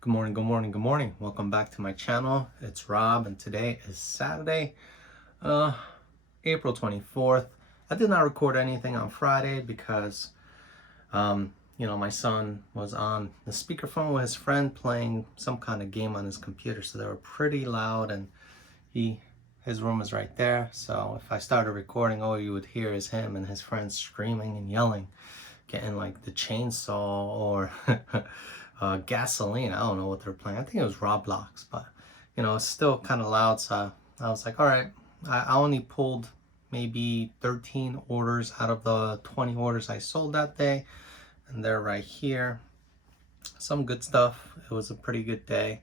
Good morning, good morning, good morning. Welcome back to my channel. It's Rob, and today is Saturday, uh, April 24th. I did not record anything on Friday because, my son was on the speakerphone with his friend playing some kind of game on his computer, so they were pretty loud, and his room is right there. So if I started recording, all you would hear is him and his friends screaming and yelling, getting like the chainsaw or gasoline. I don't know what they're playing. I think it was Roblox, but it's still kind of loud. So I was like, all right, I only pulled maybe 13 orders out of the 20 orders I sold that day, and they're right here. Some good stuff. It was a pretty good day,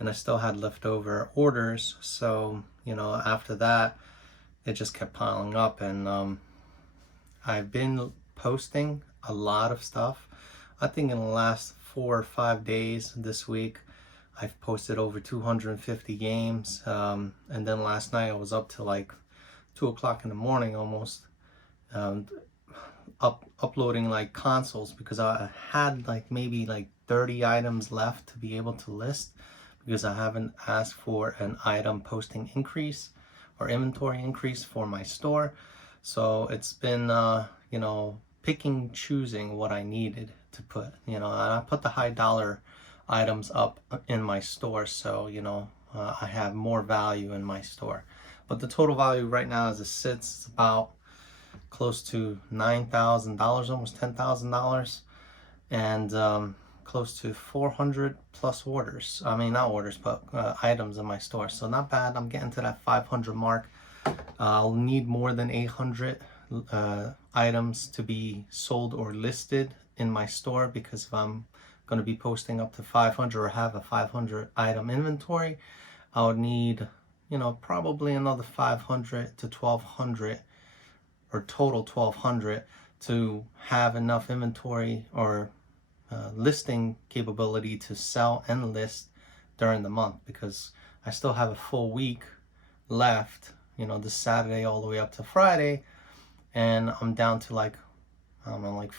and I still had leftover orders. So after that, it just kept piling up, and I've been posting a lot of stuff. I think in the last 4 or 5 days this week, I've posted over 250 games. And then last night I was up to like 2 o'clock in the morning almost, um, uploading like consoles, because I had like maybe like 30 items left to be able to list, because I haven't asked for an item posting increase or inventory increase for my store. So it's been, picking, choosing what I needed to put, and I put the high dollar items up in my store. So, I have more value in my store. But the total value right now as it sits is about close to $9,000, almost $10,000, and close to 400 plus orders. I mean, not orders, but items in my store. So not bad. I'm getting to that 500 mark. I'll need more than 800 items to be sold or listed in my store, because if I'm going to be posting up to 500 or have a 500 item inventory, I would need, probably another 500 to 1200, or total 1200, to have enough inventory or listing capability to sell and list during the month, because I still have a full week left, this Saturday all the way up to Friday, and I'm down to like, I don't know, like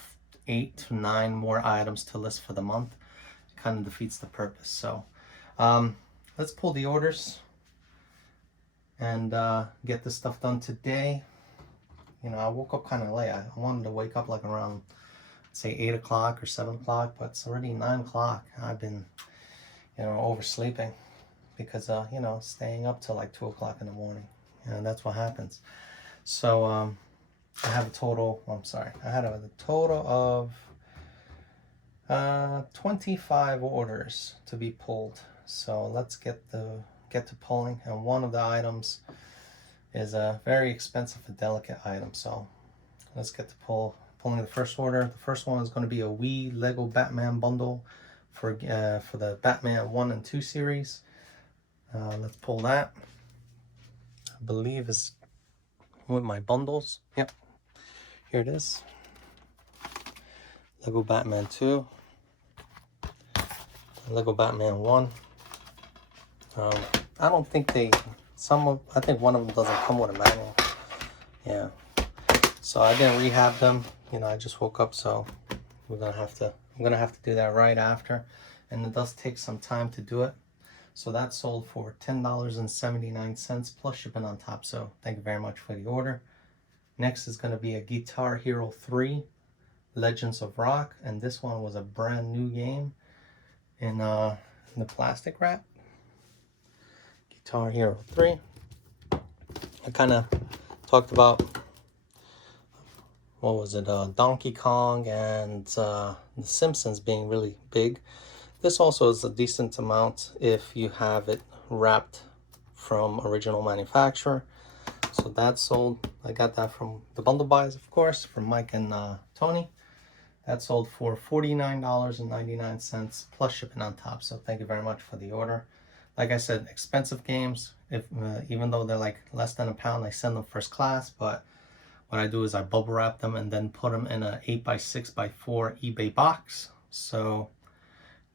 8 to 9 more items to list for the month. It kind of defeats the purpose. So let's pull the orders and get this stuff done today. I woke up kind of late. I wanted to wake up like around, say, 8 o'clock or 7 o'clock, but it's already 9 o'clock. I've been, oversleeping, because, staying up till like 2 o'clock in the morning. That's what happens. So I have a total, I had a total of 25 orders to be pulled. So let's get to pulling. And one of the items is a very expensive and delicate item. So let's get to pulling the first order. The first one is going to be a Wii Lego Batman bundle for the Batman 1 and 2 series. Let's pull that. I believe is with my bundles. Yep, here it is. Lego Batman 2, Lego Batman 1. I don't think I think one of them doesn't come with a manual. Yeah. So I didn't rehab them. I just woke up, so I'm gonna have to do that right after, and it does take some time to do it. So that sold for $10.79 plus shipping on top. So thank you very much for the order. Next is going to be a Guitar Hero 3 Legends of Rock, and this one was a brand new game in the plastic wrap. Guitar Hero 3. I kind of talked about, what was it, Donkey Kong and The Simpsons being really big. This also is a decent amount if you have it wrapped from original manufacturer. So that sold. I got that from the bundle buys, of course, from Mike and Tony. That sold for $49.99 plus shipping on top. So thank you very much for the order. Like I said, expensive games. If even though they're like less than £1, I send them first class. But what I do is I bubble wrap them and then put them in an 8x6x4 eBay box, so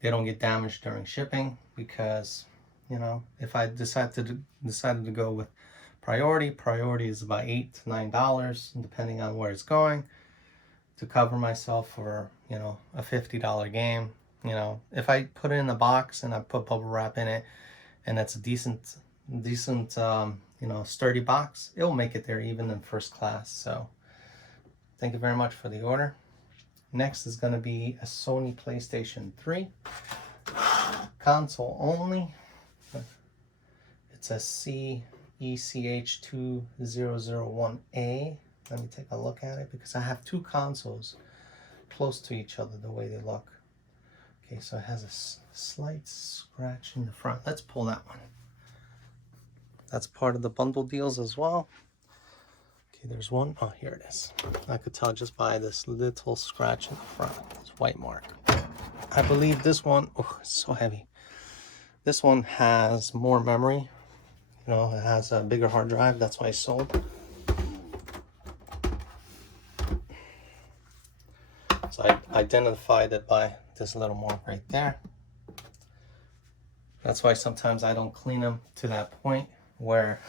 they don't get damaged during shipping. Because if I decided to go with priority is about $8 to $9, depending on where it's going, to cover myself for a $50 game. You know, if I put it in a box and I put bubble wrap in it, and it's a decent, you know, sturdy box, it'll make it there even in first class. So thank you very much for the order. Next is going to be a Sony PlayStation 3, console only. It's a CECH2001A. Let me take a look at it because I have two consoles close to each other the way they look. Okay, so it has a slight scratch in the front. Let's pull that one. That's part of the bundle deals as well. Okay, there's one. Oh, here it is. I could tell just by this little scratch in the front, this white mark. I believe this one, oh, it's so heavy. This one has more memory. You know, it has a bigger hard drive. That's why I sold. So I identified it by this little mark right there. That's why sometimes I don't clean them to that point where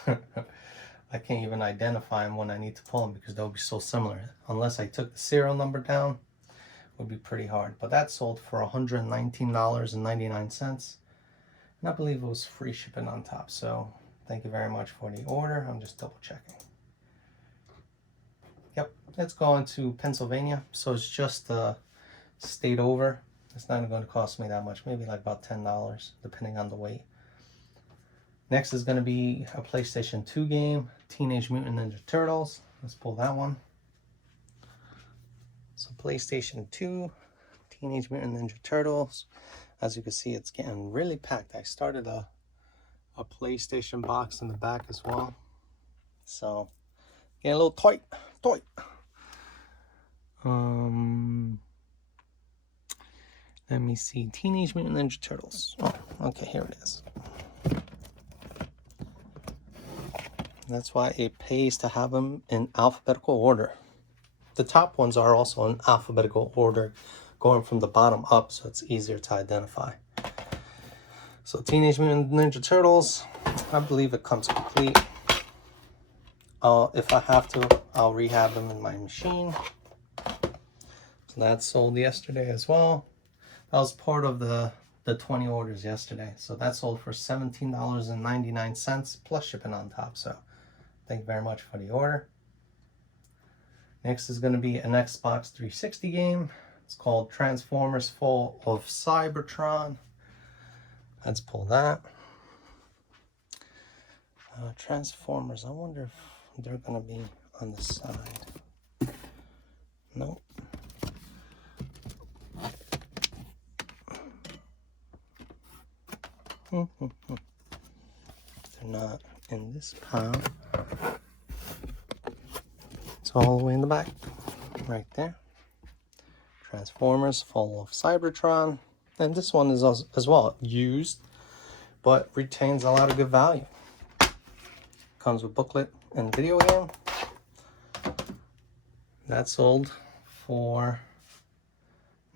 I can't even identify them when I need to pull them, because they'll be so similar. Unless I took the serial number down, it would be pretty hard. But that sold for $119.99. And I believe it was free shipping on top. So thank you very much for the order. I'm just double checking. Yep, it's going to Pennsylvania. So it's just a state over. It's not going to cost me that much. Maybe like about $10, depending on the weight. Next is going to be a PlayStation 2 game, Teenage Mutant Ninja Turtles. Let's pull that one. So PlayStation 2, Teenage Mutant Ninja Turtles. As you can see, it's getting really packed. I started a PlayStation box in the back as well. So, getting a little tight. Let me see. Teenage Mutant Ninja Turtles. Oh, okay, here it is. That's why it pays to have them in alphabetical order. The top ones are also in alphabetical order, going from the bottom up, so it's easier to identify. So Teenage Mutant Ninja Turtles, I believe it comes complete. If I have to, I'll rehab them in my machine. So that sold yesterday as well. That was part of the 20 orders yesterday. So that sold for $17.99 plus shipping on top. So thank you very much for the order. Next is going to be an Xbox 360 game. It's called Transformers Fall of Cybertron. Let's pull that. Transformers, I wonder if they're going to be on the side. Nope. They're not in this pile. It's all the way in the back, right there. Transformers Fall of Cybertron. And this one is as well used, but retains a lot of good value. Comes with booklet and video game. That sold for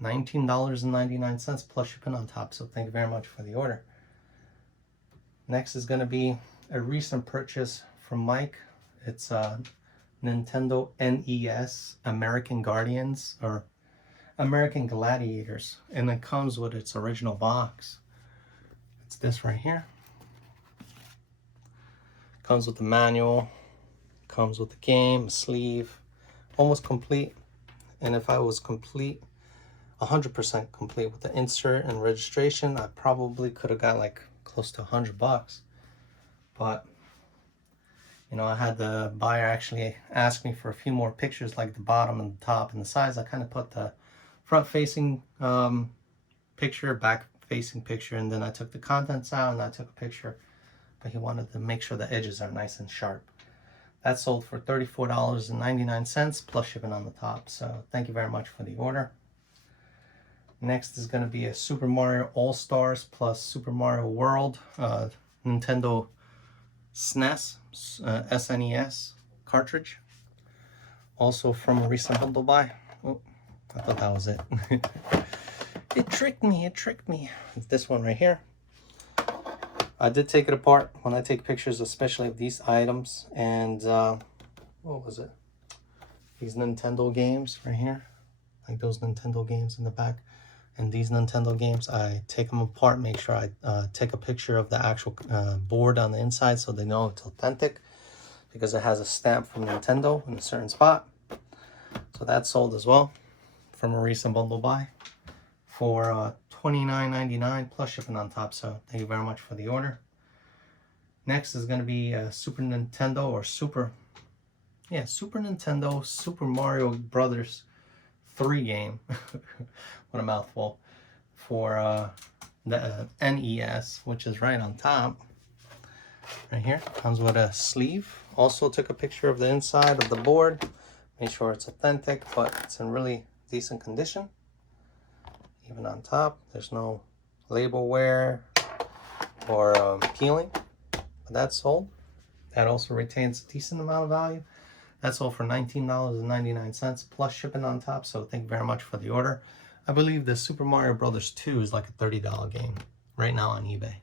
$19.99 plus shipping on top. So thank you very much for the order. Next is going to be a recent purchase from Mike. It's a Nintendo NES American Guardians, or American Gladiators, and it comes with its original box. It's this right here. Comes with the manual, comes with the game, a sleeve, almost complete. And if I was complete, 100% complete with the insert and registration, I probably could have got like close to $100. But you know, I had the buyer actually ask me for a few more pictures, like the bottom and the top and the sides. I kind of put the front facing picture, back facing picture, and then I took the contents out and I took a picture. But he wanted to make sure the edges are nice and sharp. That sold for $34.99 plus shipping on the top. So thank you very much for the order. Next is going to be a Super Mario All-Stars plus Super Mario World Nintendo Snes, SNES cartridge. Also from a recent bundle buy. Oh, I thought that was it. It tricked me. It's this one right here. I did take it apart when I take pictures, especially of these items. And what was it? These Nintendo games right here. Like those Nintendo games in the back. in these Nintendo games, I take them apart, make sure I take a picture of the actual board on the inside so they know it's authentic, because it has a stamp from Nintendo in a certain spot. So that's sold as well from a recent bundle buy for $29.99 plus shipping on top. So thank you very much for the order. Next is going to be Super Nintendo or Super Nintendo Super Mario Brothers 3 game. What a mouthful. For the NES, which is right on top. Right here. Comes with a sleeve. Also took a picture of the inside of the board. Make sure it's authentic, but it's in really decent condition. Even on top, there's no label wear or peeling. But that's sold. That also retains a decent amount of value. That's all for $19.99 plus shipping on top. So thank you very much for the order. I believe the Super Mario Brothers 2 is like a $30 game right now on eBay.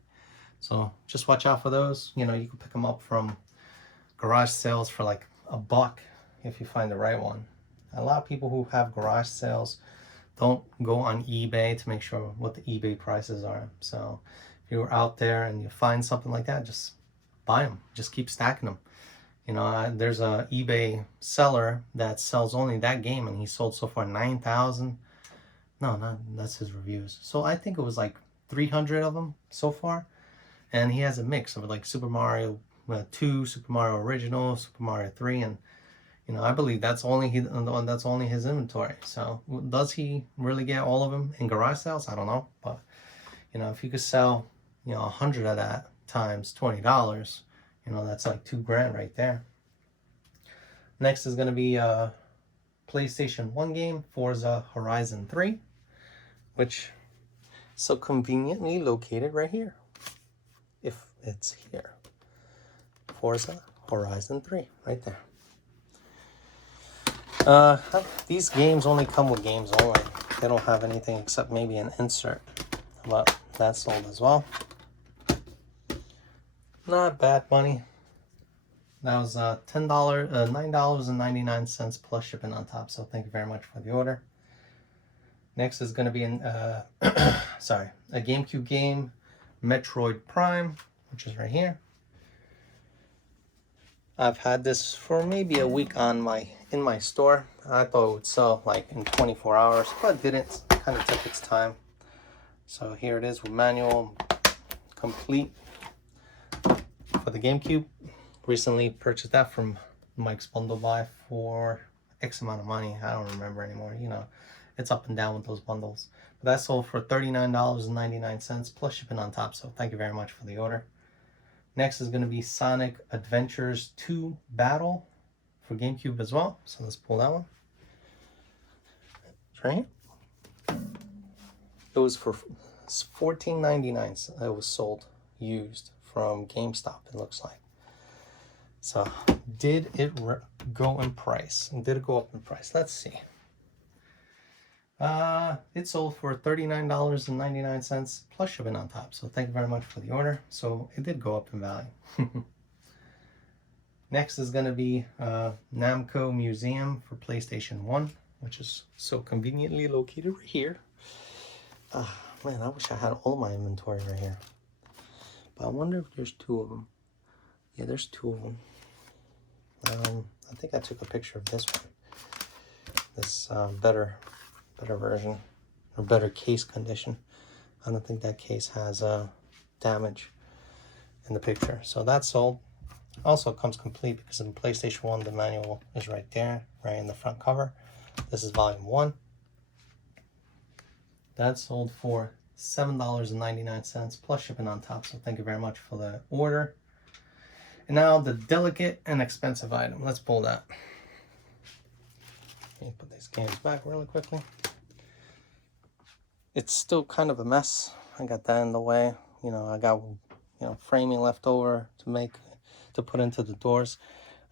So just watch out for those. You know, you can pick them up from garage sales for like $1 if you find the right one. A lot of people who have garage sales don't go on eBay to make sure what the eBay prices are. So if you're out there and you find something like that, just buy them. Just keep stacking them. You know, there's a eBay seller that sells only that game, and he sold so far 9,000. No, that's his reviews. So I think it was like 300 of them so far. And he has a mix of like Super Mario 2, Super Mario Original, Super Mario 3, and you know, I believe that's only his inventory. So does he really get all of them in garage sales? I don't know, but you know, if you could sell, you know, 100 of that times $20, you know, that's like $2,000 right there. Next is going to be a PlayStation 1 game, Forza Horizon 3, which is so conveniently located right here. If it's here. Forza Horizon 3, right there. These games only come with games only. They don't have anything except maybe an insert. But that's sold as well. Not bad money. That was $9.99 plus shipping on top. So thank you very much for the order. Next is going to be a GameCube game, Metroid Prime, which is right here. I've had this for maybe a week in my store. I thought it would sell like in 24 hours, but it didn't. It kind of took its time. So here it is with manual, complete for the GameCube. Recently purchased that from Mike's bundle buy for X amount of money. I don't remember anymore. You know, it's up and down with those bundles. But that sold for $39.99 plus shipping on top. So thank you very much for the order. Next is going to be Sonic Adventures 2 Battle for GameCube as well. So let's pull that one. It's right here. It was for $14.99. It was sold used from GameStop, it looks like. So did it go in price? Did it go up in price? Let's see. It sold for $39.99 plus shipping on top. So thank you very much for the order. So it did go up in value. Next is going to be Namco Museum for PlayStation 1, which is so conveniently located right here. Man, I wish I had all my inventory right here. But I wonder if there's 2 of them. Yeah, there's 2 of them. I think I took a picture of this one. This better version, or better case condition. I don't think that case has damage in the picture. So that's sold. Also comes complete because in PlayStation 1 the manual is right there, right in the front cover. This is volume 1. That's sold for $7.99 plus shipping on top. So thank you very much for the order. And now the delicate and expensive item. Let's pull that. Let me put these games back really quickly. It's still kind of a mess. I got that in the way. You know, I got, you know, framing left over to put into the doors.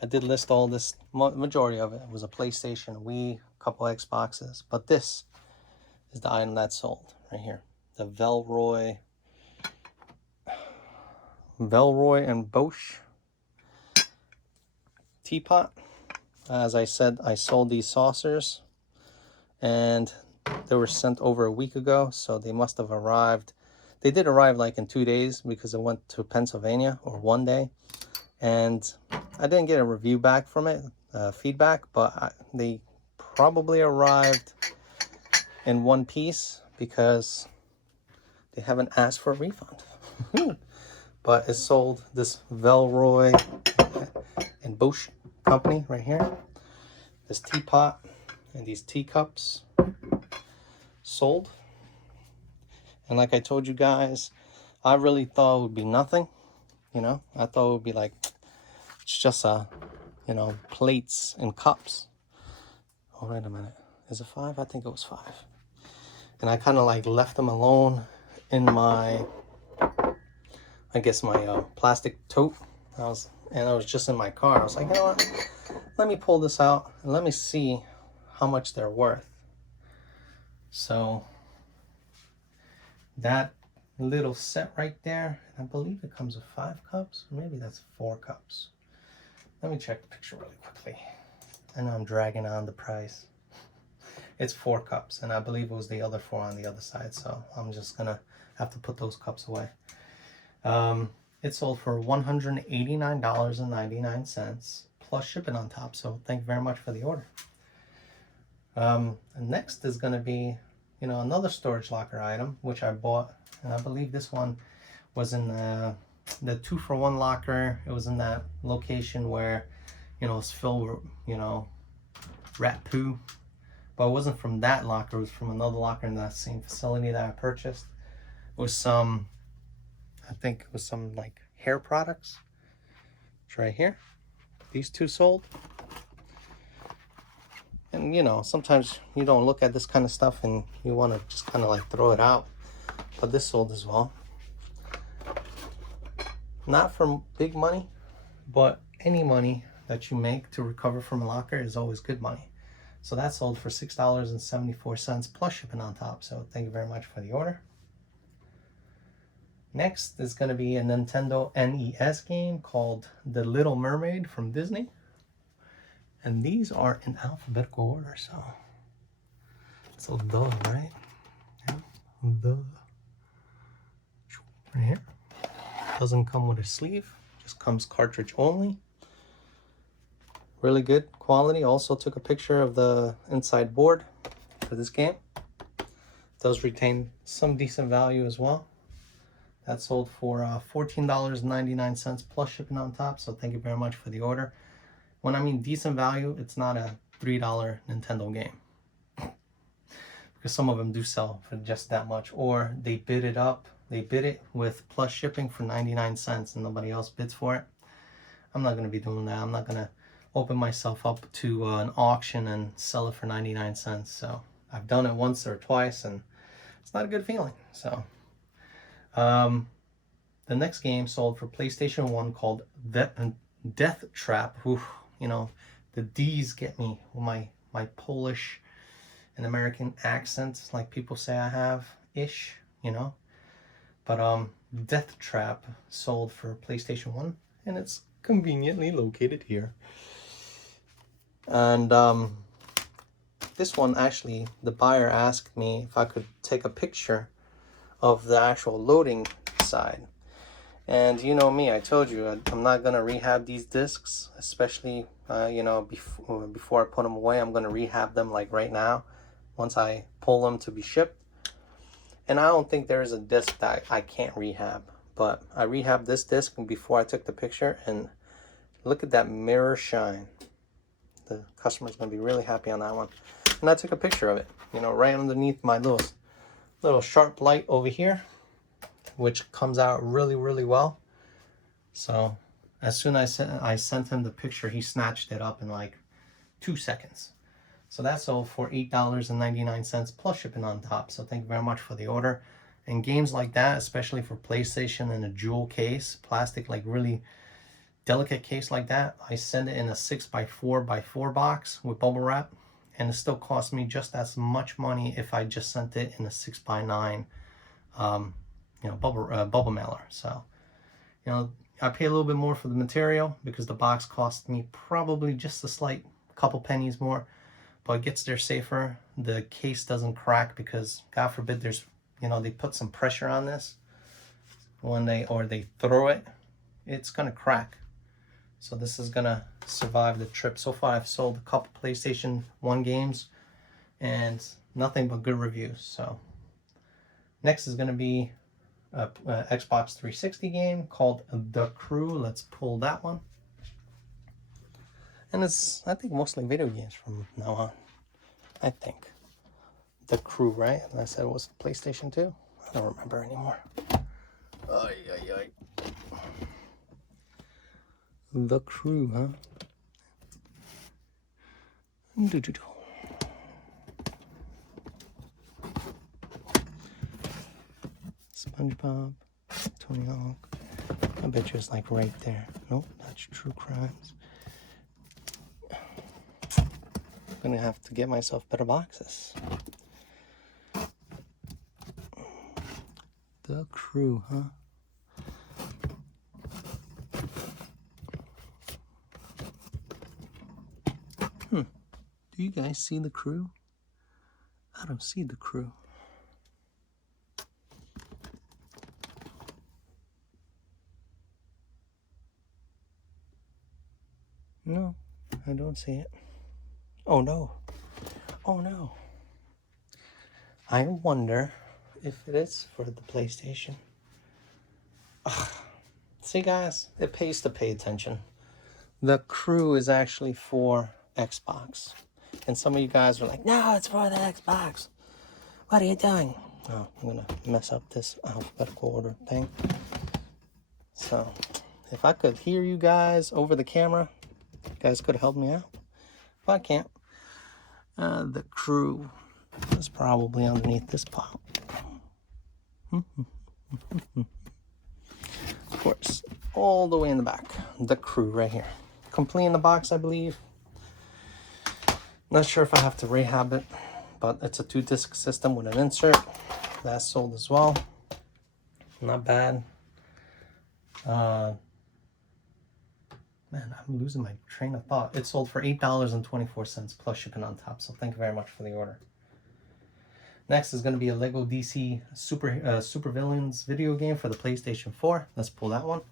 I did list all this, majority of it. It was a PlayStation, a Wii, a couple Xboxes. But this is the item that sold right here. The Velroy and Bosch teapot. As I said, I sold these saucers, and They were sent over a week ago, so they must have arrived. They did arrive like in 2 days because it went to Pennsylvania, or 1 day. And I didn't get a review back from it, feedback, but they probably arrived in one piece because they haven't asked for a refund. But it's sold, this Velroy and Bosch company right here. This teapot and these teacups sold. And like I told you guys, I really thought it would be nothing. You know, I thought it would be like, it's just you know, plates and cups. Oh, wait a minute. Is it 5? I think it was 5. And I kind of like left them alone in my, I guess my plastic tote. I was just in my car. I was like, you know what? Let me pull this out and let me see how much they're worth. So that little set right there, I believe it comes with 5 cups. Maybe that's 4 cups. Let me check the picture really quickly. I know I'm dragging on the price. It's 4 cups, and I believe it was the other 4 on the other side, so I'm just gonna have to put those cups away. It sold for $189.99 plus shipping on top, so thank you very much for the order. Next is gonna be, you know, another storage locker item, which I bought, and I believe this one was in the 2-for-1 locker. It was in that location where, you know, it's filled with, you know, rat poo. But it wasn't from that locker, it was from another locker in that same facility that I purchased. It was some, I think it was some like hair products. It's right here. These 2 sold. And you know, sometimes you don't look at this kind of stuff and you want to just kind of like throw it out. But this sold as well. Not for big money, but any money that you make to recover from a locker is always good money. So that sold for $6.74 plus shipping on top. So thank you very much for the order. Next is going to be a Nintendo NES game called The Little Mermaid from Disney. And these are in alphabetical order, so duh, right? Yeah, duh. Right here. Doesn't come with a sleeve, just comes cartridge only. Really good quality. Also took a picture of the inside board for this game. Does retain some decent value as well. That sold for $14.99 plus shipping on top, so thank you very much for the order. When I mean decent value, it's not a $3 Nintendo game. Because some of them do sell for just that much, or they bid it up. They bid it with plus shipping for 99 cents and nobody else bids for it. I'm not going to be doing that. I'm not going to open myself up to an auction and sell it for 99 cents. So I've done it once or twice and it's not a good feeling. So the next game sold for PlayStation 1 called Death Trap. Oof, you know, the D's get me with my Polish and American accents, like people say I have ish, you know. But Death Trap sold for PlayStation 1 and it's conveniently located here. And this one, actually, the buyer asked me if I could take a picture of the actual loading side. And you know me, I told you I'm not gonna rehab these discs, especially you know, before I put them away. I'm gonna rehab them like right now once I pull them to be shipped. And I don't think there is a disc that I can't rehab, but I rehabbed this disc before I took the picture, and look at that mirror shine. The customer's gonna be really happy on that one. And I took a picture of it, you know, right underneath my little sharp light over here, which comes out really, really well. So as soon as I sent him the picture, he snatched it up in like 2 seconds. So that sold for $8.99 plus shipping on top. So thank you very much for the order. And games like that, especially for PlayStation in a jewel case, plastic, like really delicate case like that, I send it in a 6x4x4 box with bubble wrap, and it still costs me just as much money if I just sent it in a 6x9 you know, bubble mailer. So, you know, I pay a little bit more for the material because the box cost me probably just a slight couple pennies more, but it gets there safer. The case doesn't crack because, God forbid, there's, you know, they put some pressure on this when they throw it, it's gonna crack. So this is gonna survive the trip. So far I've sold a couple PlayStation 1 games and nothing but good reviews. So next is gonna be a Xbox 360 game called The Crew. Let's pull that one. And it's, I think, mostly video games from now on. I think. The Crew, right? And I said it was PlayStation 2? I don't remember anymore. Ay, ay, ay. The Crew, huh? SpongeBob, Tony Hawk. I bet you it's like right there. Nope, that's True Crimes. I'm gonna have to get myself better boxes. The Crew, huh? Do you guys see The Crew? I don't see The Crew. No, I don't see it. Oh no. Oh no. I wonder if it is for the PlayStation. Ugh. See guys, it pays to pay attention. The Crew is actually for Xbox. And some of you guys are like, no, it's for the Xbox. What are you doing? Oh, I'm gonna mess up this alphabetical order thing. So, if I could hear you guys over the camera, you guys could help me out. If I can't, The Crew is probably underneath this pile. Of course, all the way in the back. The Crew right here. Complete in the box, I believe. Not sure if I have to rehab it, but it's a 2-disc system with an insert. That's sold as well. Not bad. Man, I'm losing my train of thought. It sold for $8.24 plus shipping on top. So thank you very much for the order. Next is going to be a Lego DC Super Villains video game for the PlayStation 4. Let's pull that one.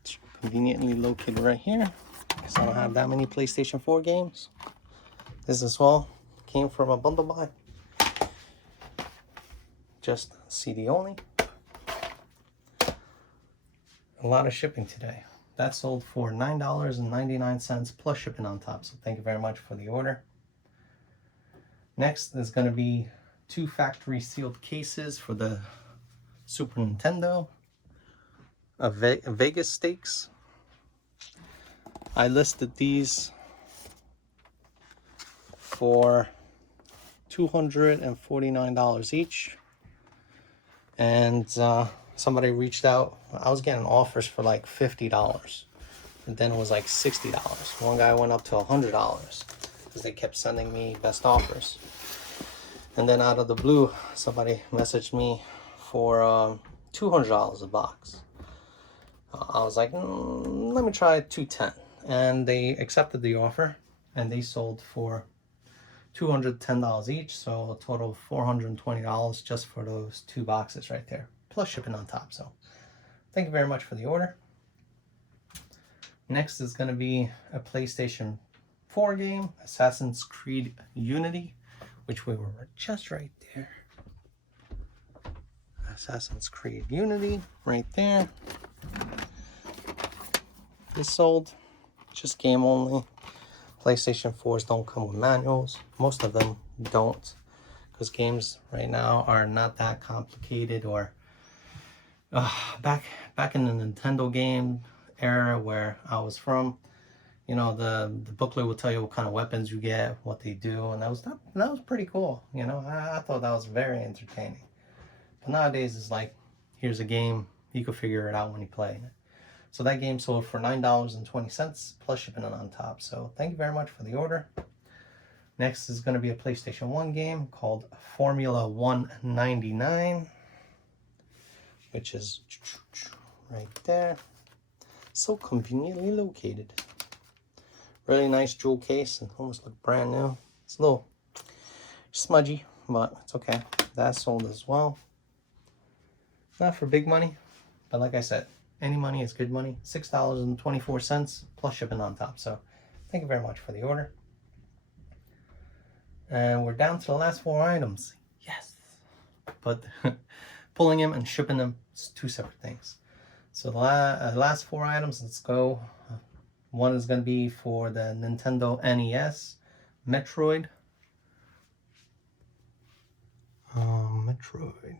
It's conveniently located right here, because I don't have that many PlayStation 4 games. This as well came from a bundle buy. Just CD only. A lot of shipping today. That sold for $9.99 plus shipping on top. So thank you very much for the order. Next is going to be 2 factory sealed cases for the Super Nintendo. A Vegas Stakes. I listed these for $249 each. And somebody reached out. I was getting offers for like $50, and then it was like $60. One guy went up to $100 because they kept sending me best offers. And then out of the blue, somebody messaged me for $200 a box. I was like, let me try $210, and they accepted the offer, and they sold for $210 each, so a total of $420 just for those 2 boxes right there, plus shipping on top. So thank you very much for the order. Next is going to be a PlayStation 4 game, Assassin's Creed Unity, which we were just right there. Assassin's Creed Unity right there. This sold, just game only. PlayStation 4s don't come with manuals. Most of them don't, because games right now are not that complicated. Or back in the Nintendo game era where I was from, you know, the booklet will tell you what kind of weapons you get, what they do, and that was pretty cool. You know, I thought that was very entertaining. But nowadays it's like, here's a game, you can figure it out when you play it. So that game sold for $9.20 plus shipping on top. So thank you very much for the order. Next is going to be a PlayStation 1 game called Formula 199, which is right there. So conveniently located. Really nice jewel case. It almost look brand new. It's a little smudgy, but it's okay. That's sold as well. Not for big money, but like I said, any money is good money. $6.24 plus shipping on top. So thank you very much for the order. And we're down to the last 4 items. Yes. But pulling them and shipping them is 2 separate things. So the last 4 items, let's go. One is going to be for the Nintendo NES, Metroid. Metroid,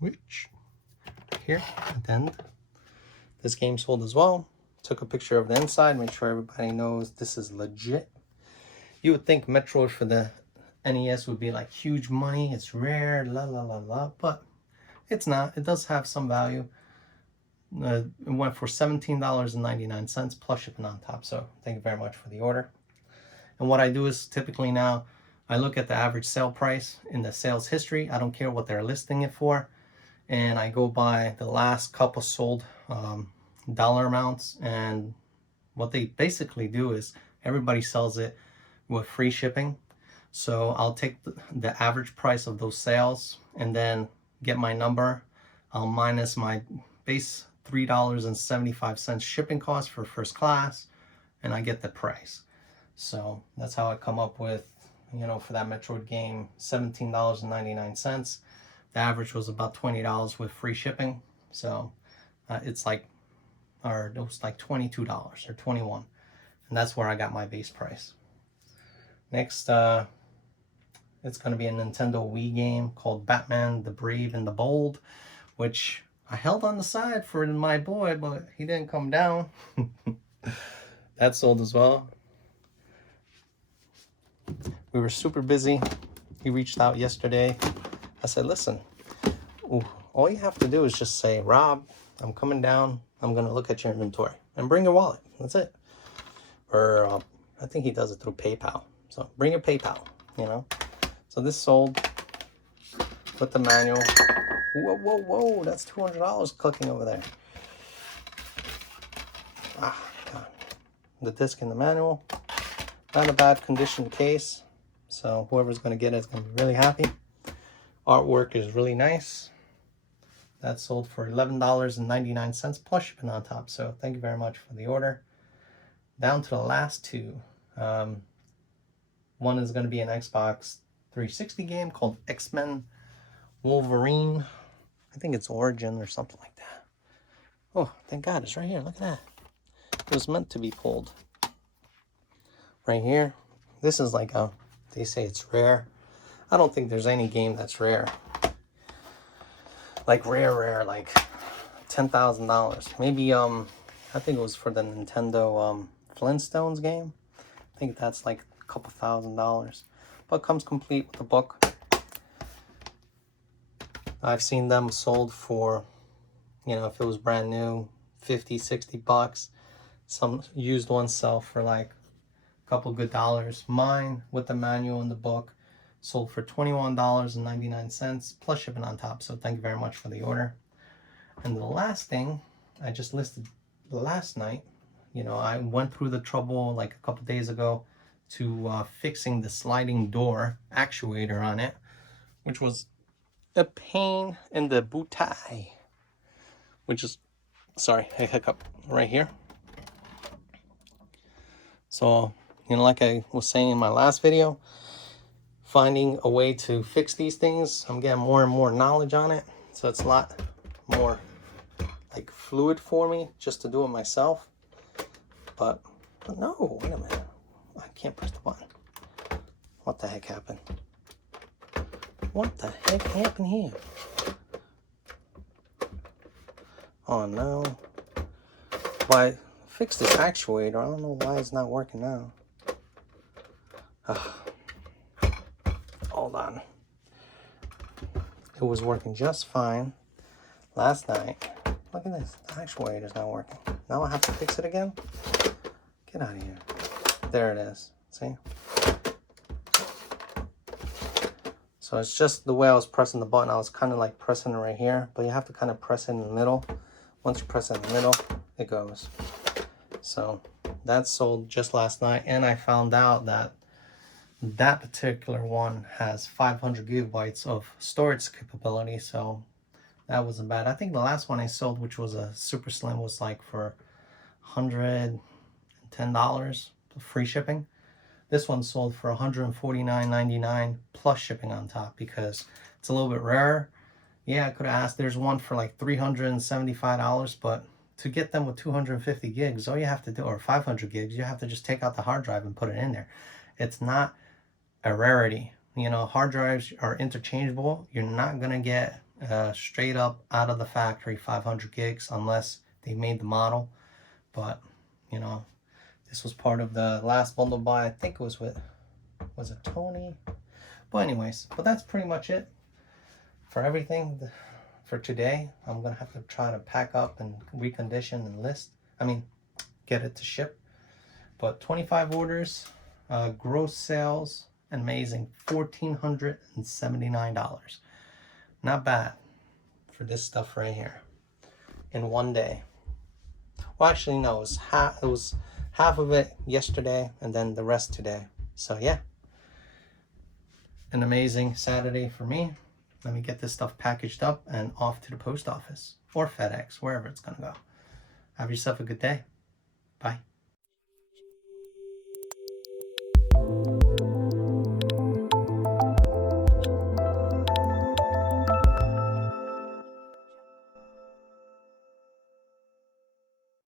which here at the end. This game sold as well. Took a picture of the inside, make sure everybody knows this is legit. You would think Metroid for the NES would be like huge money, it's rare, la la la la, but it's not. It does have some value. It went for $17.99 plus shipping on top. So thank you very much for the order. And what I do is typically now I look at the average sale price in the sales history. I don't care what they're listing it for, and I go by the last couple sold dollar amounts. And what they basically do is everybody sells it with free shipping. So I'll take the average price of those sales and then get my number. I'll minus my base $3.75 shipping cost for first class, and I get the price. So that's how I come up with, you know, for that Metroid game, $17.99. The average was about $20 with free shipping. So it's like, or it was like $22 or $21. And that's where I got my base price. Next, it's going to be a Nintendo Wii game called Batman the Brave and the Bold, which I held on the side for my boy, but he didn't come down. That sold as well. We were super busy. He reached out yesterday. I said, listen, all you have to do is just say, Rob, I'm coming down. I'm going to look at your inventory and bring your wallet. That's it. Or I think he does it through PayPal. So bring your PayPal, you know. So this sold with the manual. Whoa, whoa, whoa. That's $200 clicking over there. Ah, God. The disc and the manual. Not a bad condition case. So whoever's going to get it is going to be really happy. Artwork is really nice. That sold for $11.99 plus shipping on top. So thank you very much for the order. Down to the last 2. One is going to be an Xbox 360 game called X-Men Wolverine. I think it's Origin or something like that. Oh, thank God, it's right here. Look at that. It was meant to be pulled. Right here. This is like a, they say it's rare. I don't think there's any game that's rare. Like rare, like $10,000. Maybe, I think it was for the Nintendo Flintstones game. I think that's like a couple $1,000. But comes complete with the book. I've seen them sold for, you know, if it was brand new, 50, 60 bucks. Some used ones sell for like a couple good dollars. Mine, with the manual and the book, sold for $21.99 plus shipping on top. So thank you very much for the order. And the last thing I just listed last night, you know, I went through the trouble like a couple days ago to fixing the sliding door actuator on it, which was a pain in the booty, which is, sorry, a hiccup right here. So, you know, like I was saying in my last video, finding a way to fix these things, I'm getting more and more knowledge on it. So it's a lot more like fluid for me just to do it myself. But no, wait a minute. I can't press the button. What the heck happened? What the heck happened here? Oh no. Why fix this actuator? I don't know why it's not working now. Hold on. It was working just fine last night. Look at this. The actuator's not working. Now I have to fix it again? Get out of here. There it is. See? So it's just the way I was pressing the button. I was kind of like pressing it right here, but you have to kind of press it in the middle. Once you press it in the middle, it goes. So that sold just last night, and I found out that that particular one has 500 gigabytes of storage capability, so that wasn't bad. I think the last one I sold, which was a super slim, was like for $110 free shipping. This one sold for $149.99 plus shipping on top because it's a little bit rarer. Yeah, I could have asked. There's one for like $375, but to get them with 250 gigs, all you have to do, or 500 gigs, you have to just take out the hard drive and put it in there. It's not a rarity. You know, hard drives are interchangeable. You're not gonna get straight up out of the factory 500 gigs unless they made the model. But you know, this was part of the last bundle buy. I think it was with, was it Tony? But anyways, but that's pretty much it for everything for today. I'm gonna have to try to pack up and recondition and get it to ship. But 25 orders, gross sales, amazing, $1,479. Not bad for this stuff right here in one day. Well, actually, no, it was half of it yesterday and then the rest today. So yeah, an amazing Saturday for me. Let me get this stuff packaged up and off to the post office or FedEx, wherever it's gonna go. Have yourself a good day. Bye.